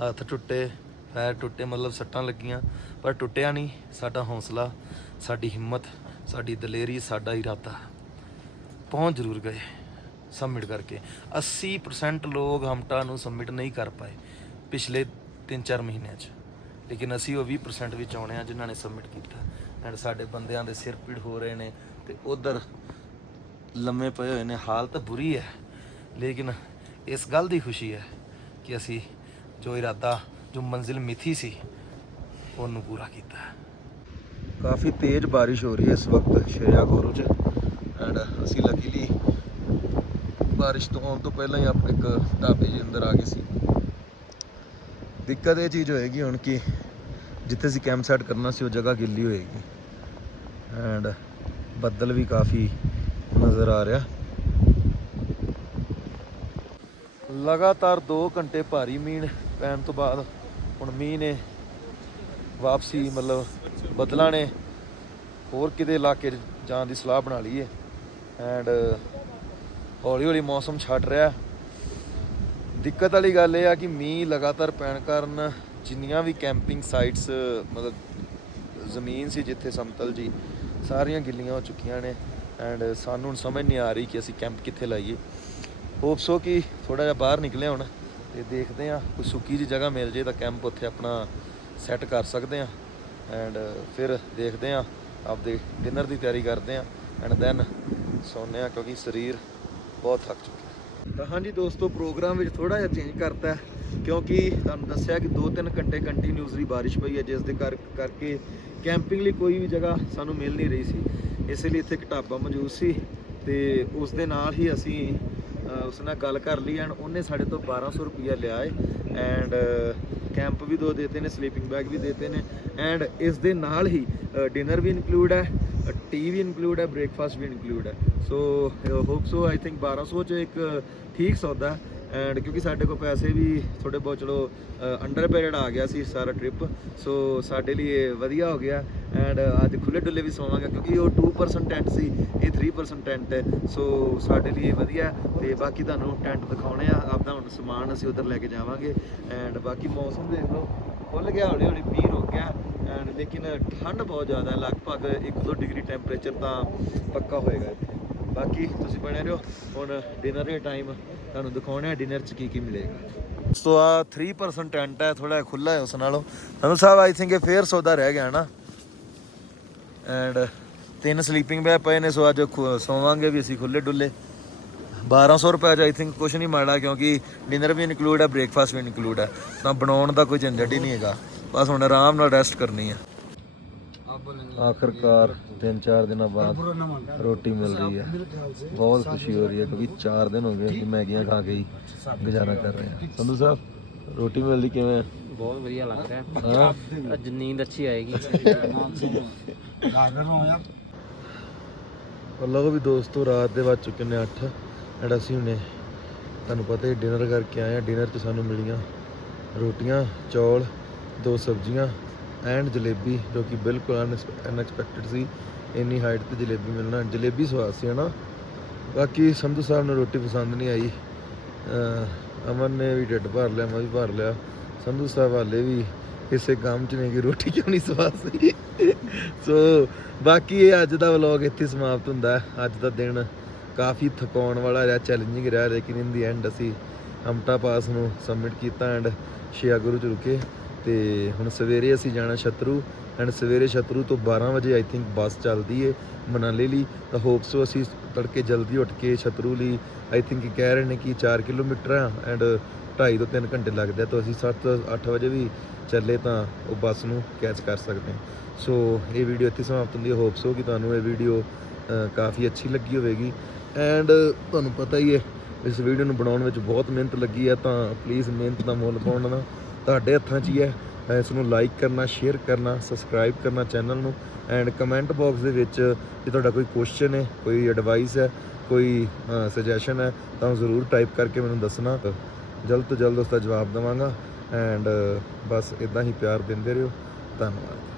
ਹੱਥ ਟੁੱਟੇ, ਪੈਰ ਟੁੱਟੇ, ਮਤਲਬ ਸੱਟਾਂ ਲੱਗੀਆਂ। ਪਰ ਟੁੱਟਿਆ ਨਹੀਂ, ਸਾਡਾ ਹੌਸਲਾ, ਸਾਡੀ ਹਿੰਮਤ, ਸਾਡੀ ਦਲੇਰੀ, ਸਾਡਾ ਇਰਾਦਾ। ਪਹੁੰਚ ਜ਼ਰੂਰ ਗਏ ਸਬਮਿਟ ਕਰਕੇ। 80% ਲੋਕ ਹਮਟਾ ਨੂੰ ਸਬਮਿਟ ਨਹੀਂ ਕਰ ਪਾਏ ਪਿਛਲੇ 3-4 ਮਹੀਨਿਆਂ 'ਚ। ਲੇਕਿਨ ਅਸੀਂ ਉਹ 20% ਵਿੱਚ ਆਉਣੇ ਆ ਜਿਨ੍ਹਾਂ ਨੇ ਸਬਮਿਟ ਕੀਤਾ। ਐਂਡ ਸਾਡੇ ਬੰਦਿਆਂ ਦੇ ਸਿਰ ਪੀੜ ਹੋ ਰਹੇ ਨੇ ਤੇ ਉਧਰ ਲੰਮੇ ਪਏ ਹੋਏ ਨੇ। ਹਾਲਤ ਬੁਰੀ ਹੈ, ਲੇਕਿਨ ਇਸ ਗੱਲ ਦੀ ਖੁਸ਼ੀ ਹੈ ਕਿ ਅਸੀਂ ਜੋ ਇਰਾਦਾ, ਜੋ ਮੰਜ਼ਿਲ ਮਿਥੀ ਸੀ, ਉਹਨੂੰ ਪੂਰਾ ਕੀਤਾ ਕਾਫੀ ਤੇਜ਼ ਬਾਰਿਸ਼ ਹੋ ਰਹੀ ਹੈ ਇਸ ਵਕਤ ਸ਼ਰਿਆ ਗੋਰੂ 'ਚ। ਐਂਡ ਅਸੀਂ ਲੱਕੀਲੀ ਬਾਰਿਸ਼ ਤੋਂ ਆਉਣ ਤੋਂ ਪਹਿਲਾਂ ਹੀ ਆਪਣੇ ਇੱਕ ਢਾਬੇ ਦੇ ਅੰਦਰ ਆ ਗਏ ਸੀ। ਦਿੱਕਤ ਇਹ ਚੀਜ਼ ਹੋਏਗੀ ਹੁਣ ਕਿ ਜਿੱਥੇ ਅਸੀਂ ਕੈਂਪ ਸੈਟ ਕਰਨਾ ਸੀ, ਉਹ ਜਗ੍ਹਾ ਗਿੱਲੀ ਹੋਏਗੀ। ਐਂਡ ਬੱਦਲ ਵੀ ਕਾਫੀ ਨਜ਼ਰ ਆ ਰਿਹਾ। ਲਗਾਤਾਰ 2 ਘੰਟੇ ਭਾਰੀ ਮੀਂਹ ਪੈਣ ਤੋਂ ਬਾਅਦ ਹੁਣ ਮੀਂਹ ਨੇ ਵਾਪਸੀ, ਮਤਲਬ ਬੱਦਲਾਂ ਨੇ ਹੋਰ ਕਿਤੇ ਇਲਾਕੇ 'ਚ ਜਾਣ ਦੀ ਸਲਾਹ ਬਣਾ ਲਈ ਹੈ ਐਂਡ ਹੌਲੀ ਹੌਲੀ ਮੌਸਮ ਛੱਡ ਰਿਹਾ। ਦਿੱਕਤ ਵਾਲੀ ਗੱਲ ਇਹ ਆ ਕਿ ਮੀਂਹ ਲਗਾਤਾਰ ਪੈਣ ਕਾਰਨ ਜਿੰਨੀਆਂ ਵੀ ਕੈਂਪਿੰਗ ਸਾਈਟਸ ਮਤਲਬ ਜ਼ਮੀਨ ਸੀ ਜਿੱਥੇ ਸਮਤਲ ਜੀ, ਸਾਰੀਆਂ ਗਿੱਲੀਆਂ ਹੋ ਚੁੱਕੀਆਂ ਨੇ ਐਂਡ ਸਾਨੂੰ ਹੁਣ ਸਮਝ ਨਹੀਂ ਆ ਰਹੀ ਕਿ ਅਸੀਂ ਕੈਂਪ ਕਿੱਥੇ ਲਾਈਏ। ਹੋਪਸ ਹੋ ਕਿ ਥੋੜਾ ਜਿਹਾ ਬਾਹਰ ਨਿਕਲੇ ਹੁਣ ਤੇ ਦੇਖਦੇ ਆ ਕੋਈ ਸੁੱਕੀ ਜੀ ਜਗ੍ਹਾ ਮਿਲ ਜੇ ਤਾਂ ਕੈਂਪ ਉੱਥੇ ਆਪਣਾ ਸੈੱਟ ਕਰ ਸਕਦੇ ਆ ਐਂਡ ਫਿਰ ਦੇਖਦੇ ਆ ਆਪਦੇ ਡਿਨਰ ਦੀ ਤਿਆਰੀ ਕਰਦੇ ਆ ਐਂਡ ਦੈਨ ਸੌਂਦੇ ਆ ਕਿਉਂਕਿ ਸਰੀਰ ਬਹੁਤ ਥੱਕ ਚੁੱਕਿਆ। ਤਾਂ ਹਾਂਜੀ ਦੋਸਤੋ, ਪ੍ਰੋਗਰਾਮ ਵਿੱਚ ਥੋੜਾ ਜਿਹਾ ਚੇਂਜ ਕਰਤਾ ਕਿਉਂਕਿ ਤੁਹਾਨੂੰ ਦੱਸਿਆ ਕਿ 2-3 ਘੰਟੇ ਕੰਟੀਨਿਊਸਲੀ ਬਾਰਿਸ਼ ਪਈ ਹੈ, ਜਿਸ ਦੇ ਕਰ, ਕਰਕੇ ਕੈਂਪਿੰਗ ਲਈ ਕੋਈ ਵੀ ਜਗ੍ਹਾ ਸਾਨੂੰ ਮਿਲ ਨਹੀਂ ਰਹੀ ਸੀ। ਇਸ ਲਈ ਇੱਥੇ ਇੱਕ ਢਾਬਾ ਮੌਜੂਦ ਸੀ ਤੇ ਉਸ ਦੇ ਨਾਲ ਹੀ ਅਸੀਂ ਉਸ ਨਾਲ ਗੱਲ ਕਰ ਲਈ ਐਂਡ ਉਹਨੇ ਸਾਡੇ ਤੋਂ 1200 ਰੁਪਇਆ ਲਿਆ ਹੈ ਐਂਡ ਕੈਂਪ ਵੀ ਦੋ ਦੇਤੇ ਨੇ ਸਲੀਪਿੰਗ ਬੈਗ ਵੀ ਦੇਤੇ ਨੇ ਐਂਡ ਇਸ ਦੇ ਨਾਲ ਹੀ ਡਿਨਰ ਵੀ ਇਨਕਲੂਡ ਹੈ। ਟੀ ਵੀ ਇਨਕਲੂਡ ਹੈ ਬ੍ਰੇਕਫਾਸਟ ਵੀ ਇਨਕਲੂਡ ਹੈ। So hope so I think 1200 ਚ ਇੱਕ ਠੀਕ ਸੌਦਾ ਐਂਡ ਕਿਉਂਕਿ ਸਾਡੇ ਕੋਲ ਪੈਸੇ ਵੀ ਥੋੜੇ ਬਹੁਤ, ਚਲੋ ਅੰਡਰ ਪੀਰੀਅਡ ਆ ਗਿਆ ਸੀ ਸਾਰਾ ਟ੍ਰਿਪ ਸੋ ਸਾਡੇ ਲਈ ਇਹ ਵਧੀਆ ਹੋ ਗਿਆ। ਐਂਡ ਅੱਜ ਖੁੱਲੇ ਡੁੱਲੇ ਵੀ ਸੋਵਾਂਗੇ ਕਿਉਂਕਿ ਉਹ 2% ਟੈਂਟ ਸੀ, ਇਹ 3% ਟੈਂਟ ਹੈ। ਸੋ ਸਾਡੇ ਲਈ ਇਹ ਵਧੀਆ ਹੈ ਤੇ ਬਾਕੀ ਤੁਹਾਨੂੰ ਟੈਂਟ ਦਿਖਾਉਣੇ ਆ। ਆਪਦਾ ਹੁਣ ਸਮਾਨ ਅਸੀਂ ਉਧਰ ਲੈ ਕੇ ਜਾਵਾਂਗੇ। ਐਂਡ ਬਾਕੀ ਮੌਸਮ ਦੇਖ ਲਓ। ਖੁੱਲ ਗਿਆ ਹੌਲੀ ਹੌਲੀ ਮੀਂਹ ਰੁਕ ਗਿਆ। ਐਂਡ ਲੇਕਿਨ ਠੰਡ ਬਹੁਤ ਜ਼ਿਆਦਾ ਹੈ, ਲਗਭਗ 1-2 ਡਿਗਰੀ ਟੈਂਪਰੇਚਰ ਤਾਂ ਪੱਕਾ ਹੋਏਗਾ ਇੱਥੇ। ਬਾਕੀ ਤੁਸੀਂ ਬਣੇ ਰਹੋ, ਹੁਣ ਡਿਨਰ ਦੇ ਟਾਈਮ ਤੁਹਾਨੂੰ ਦਿਖਾਉਣੇ ਆ ਡਿਨਰ 'ਚ ਕੀ ਕੀ ਮਿਲੇਗਾ। ਸੋ ਆ 3% ਟੈਂਟ ਹੈ ਥੋੜਾ ਖੁੱਲਾ ਹੈ ਉਸ ਨਾਲੋਂ। ਅਨੁਲ ਸਾਹਿਬ ਆਈ ਥਿੰਕ ਇਹ ਫੇਰ ਸੌਦਾ ਰਹਿ ਗਿਆ ਨਾ। ਐਂਡ ਤਿੰਨ ਸਲੀਪਿੰਗ ਬੈਗ ਪਏ ਨੇ, ਸੋ ਅੱਜ ਖੁ- ਸੌਵਾਂਗੇ ਵੀ ਅਸੀਂ ਖੁੱਲੇ ਡੁੱਲੇ 1200 ਰੁਪਏ ਚ ਆਈ ਥਿੰਕ ਕੁਝ ਨਹੀਂ ਮਾੜਾ, ਕਿਉਂਕਿ ਡਿਨਰ ਵੀ ਇਨਕਲੂਡ ਹੈ ਬ੍ਰੇਕਫਾਸਟ ਵੀ ਇਨਕਲੂਡ ਹੈ। ਤਾਂ ਬਣਾਉਣ ਦਾ ਕੋਈ ਝੰਜਟ ਹੀ ਨਹੀਂ ਹੈਗਾ। ਬਸ ਹੁਣ ਆਰਾਮ ਨਾਲ ਰੈਸਟ ਕਰਨੀ ਹੈ ਆਖਰਕਾਰ 3-4 ਦਿਨਾਂ ਬਾਅਦ ਰੋਟੀ ਮਿਲ ਰਹੀ ਹੈ ਬਹੁਤ ਖੁਸ਼ੀ ਹੋ ਰਹੀ ਹੈ ਕਿਉਂਕਿ 4 ਦਿਨ ਹੋ ਗਏ ਕਿ ਮੈਗੀਆਂ ਖਾ ਕੇ ਹੀ ਗੁਜ਼ਾਰਾ ਕਰ ਰਹੇ ਹਾਂ ਸੰਧੂ ਸਾਹਿਬ ਰੋਟੀ ਮਿਲਦੀ ਕਿਵੇਂ ਹੈ ਬਹੁਤ ਵਧੀਆ ਲੱਗ ਰਿਹਾ। ਹਾਂ? ਅੱਜ ਨੀਂਦ ਅੱਛੀ ਆਏਗੀ। ਲਓ ਵੀ ਦੋਸਤੋ ਰਾਤ ਦੇ ਵੱਜ ਚੁੱਕੇ ਨੇ 8 ਐਂਡ ਅਸੀਂ ਹੁਣੇ ਤੁਹਾਨੂੰ ਪਤਾ ਹੀ ਡਿਨਰ ਕਰਕੇ ਆਏ ਆ। ਡਿਨਰ 'ਚ ਸਾਨੂੰ ਮਿਲੀਆਂ ਰੋਟੀਆਂ ਚੌਲ ਦੋ ਸਬਜ਼ੀਆਂ ਐਂਡ ਜਲੇਬੀ, ਜੋ ਕਿ ਬਿਲਕੁਲ ਅਨਐਕਸਪੈਕਟਡ ਸੀ। ਇੰਨੀ ਹਾਈਟ ਤੇ ਜਲੇਬੀ ਮਿਲਣਾ, ਜਲੇਬੀ ਸਵਾਦ ਸੀ, ਹਨਾ? ਬਾਕੀ ਸੰਧੂ ਸਾਹਿਬ ਨੂੰ ਰੋਟੀ ਪਸੰਦ ਨਹੀਂ ਆਈ। ਅਮਨ ਨੇ ਵੀ ਢਿੱਡ ਭਰ ਲਿਆ, ਮੈਂ ਵੀ ਭਰ ਲਿਆ। ਸੰਧੂ ਸਾਹਿਬ ਹਾਲੇ ਵੀ ਕਿਸੇ ਕੰਮ 'ਚ ਨੇ ਕਿ ਰੋਟੀ ਕਿਉਂ ਨਹੀਂ ਸਵਾਦ ਸੀ? ਸੋ ਬਾਕੀ ਇਹ ਅੱਜ ਦਾ ਵਲੌਗ ਇੱਥੇ ਸਮਾਪਤ ਹੁੰਦਾ ਅੱਜ ਦਾ ਦਿਨ ਕਾਫੀ ਥਕਾਉਣ ਵਾਲਾ ਰਿਹਾ ਚੈਲੰਜਿੰਗ ਰਿਹਾ, ਲੇਕਿਨ ਇਨ ਦੀ ਐਂਡ ਅਸੀਂ ਅਮਟਾ ਪਾਸ ਨੂੰ ਸਬਮਿਟ ਕੀਤਾ ਐਂਡ ਸ਼ਿਆ ਗੁਰੂ ਚ ਰੁਕੇ। ਤੇ ਹੁਣ ਸਵੇਰੇ ਅਸੀਂ ਜਾਣਾ ਛਤਰੂ ਐਂਡ ਸਵੇਰੇ ਛਤਰੂ ਤੋਂ 12 ਵਜੇ ਆਈ ਥਿੰਕ ਬੱਸ ਚੱਲਦੀ ਏ ਮਨਾਲੀ ਲਈ। ਤਾਂ ਹੋਪ ਸੋ ਅਸੀਂ ਤੜਕੇ ਜਲਦੀ ਉੱਠ ਕੇ ਛਤਰੂ ਲਈ ਆਈ ਥਿੰਕ ਕਹਿ ਰਹੇ ਨੇ ਕਿ 4 ਕਿਲੋਮੀਟਰ ਆ ਐਂਡ 2.5 ਤੋਂ 3 ਘੰਟੇ ਲੱਗਦੇ ਆ, ਤਾਂ ਅਸੀਂ 7 8 ਵਜੇ ਵੀ ਚੱਲੇ ਤਾਂ ਉਹ ਬੱਸ ਨੂੰ ਕੈਚ ਕਰ ਸਕਦੇ ਹਾਂ ਸੋ ਇਹ ਵੀਡੀਓ ਇੱਥੇ ਸਮਾਪਤ ਹੁੰਦੀ ਹੈ ਹੋਪਸ ਹੋ ਕਿ ਤੁਹਾਨੂੰ ਇਹ ਵੀਡੀਓ ਕਾਫੀ ਅੱਛੀ ਲੱਗੀ ਹੋਵੇਗੀ। ਐਂਡ ਤੁਹਾਨੂੰ ਪਤਾ ਹੀ ਹੈ ਇਸ ਵੀਡੀਓ ਨੂੰ ਬਣਾਉਣ ਵਿੱਚ ਬਹੁਤ ਮਿਹਨਤ ਲੱਗੀ ਹੈ ਤਾਂ ਪਲੀਜ਼ ਮਿਹਨਤ ਦਾ ਮੁੱਲ ਪਾਉਣਾ ਤੁਹਾਡੇ ਹੱਥਾਂ 'ਚ ਹੀ ਹੈ। ਇਸ ਨੂੰ ਲਾਈਕ ਕਰਨਾ ਸ਼ੇਅਰ ਕਰਨਾ ਸਬਸਕ੍ਰਾਈਬ ਕਰਨਾ ਚੈਨਲ ਨੂੰ ਐਂਡ ਕਮੈਂਟ ਬਾਕਸ ਦੇ ਵਿੱਚ ਜੇ ਤੁਹਾਡਾ ਕੋਈ ਕੁਐਸਚਨ ਹੈ, ਕੋਈ ਐਡਵਾਈਸ ਹੈ, ਕੋਈ ਸੁਜੈਸ਼ਨ ਹੈ, ਤਾਂ ਜ਼ਰੂਰ ਟਾਈਪ ਕਰਕੇ ਮੈਨੂੰ ਦੱਸਣਾ। ਜਲਦ ਤੋਂ ਜਲਦ ਉਸ ਦਾ ਜਵਾਬ ਦੇਵਾਂਗਾ ਐਂਡ ਬਸ ਇਦਾਂ ਹੀ ਪਿਆਰ ਦਿੰਦੇ ਰਹੋ। ਧੰਨਵਾਦ।